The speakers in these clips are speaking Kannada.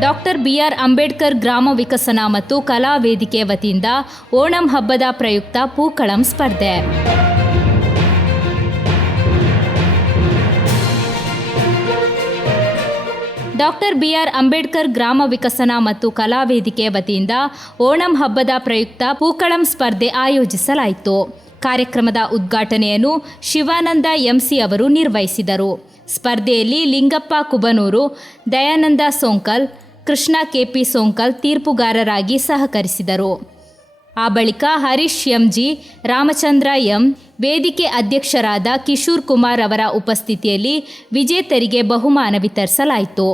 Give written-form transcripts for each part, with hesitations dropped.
ಡಾಕ್ಟರ್ BR ಅಂಬೇಡ್ಕರ್ ಗ್ರಾಮ ವಿಕಸನ ಮತ್ತು ಕಲಾ ವೇದಿಕೆ ವತಿಯಿಂದ ಓಣಂ ಹಬ್ಬದ ಪ್ರಯುಕ್ತ ಪೂಕಳಂ ಸ್ಪರ್ಧೆ. ಡಾಕ್ಟರ್ BR ಅಂಬೇಡ್ಕರ್ ಗ್ರಾಮ ವಿಕಸನ ಮತ್ತು ಕಲಾ ವೇದಿಕೆ ವತಿಯಿಂದ ಓಣಂ ಹಬ್ಬದ ಪ್ರಯುಕ್ತ ಪೂಕಳಂ ಸ್ಪರ್ಧೆ ಆಯೋಜಿಸಲಾಯಿತು. ಕಾರ್ಯಕ್ರಮದ ಉದ್ಘಾಟನೆಯನ್ನು ಶಿವಾನಂದ MC ಅವರು ನಿರ್ವಹಿಸಿದರು. ಸ್ಪರ್ಧೆಯಲ್ಲಿ ಲಿಂಗಪ್ಪ ಕುಬನೂರು, ದಯಾನಂದ ಸೋಂಕಲ್, ಕೃಷ್ಣ KP ಸೋಂಕಲ್ ತೀರ್ಪುಗಾರರಾಗಿ ಸಹಕರಿಸಿದರು. ಆ ಬಳಿಕ ಹರೀಶ್ MG, ರಾಮಚಂದ್ರ M, ವೇದಿಕೆ ಅಧ್ಯಕ್ಷರಾದ ಕಿಶೋರ್ ಕುಮಾರ್ ಅವರ ಉಪಸ್ಥಿತಿಯಲ್ಲಿ ವಿಜೇತರಿಗೆ ಬಹುಮಾನ ವಿತರಿಸಲಾಯಿತು.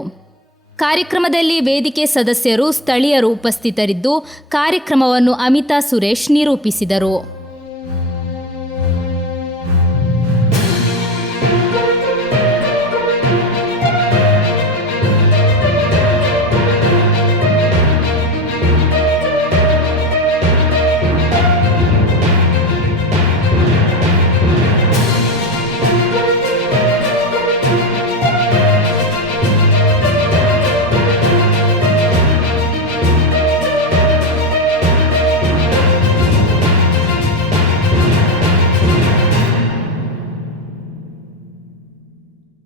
ಕಾರ್ಯಕ್ರಮದಲ್ಲಿ ವೇದಿಕೆ ಸದಸ್ಯರು, ಸ್ಥಳೀಯರು ಉಪಸ್ಥಿತರಿದ್ದು ಕಾರ್ಯಕ್ರಮವನ್ನು ಅಮಿತಾ ಸುರೇಶ್ ನಿರೂಪಿಸಿದರು.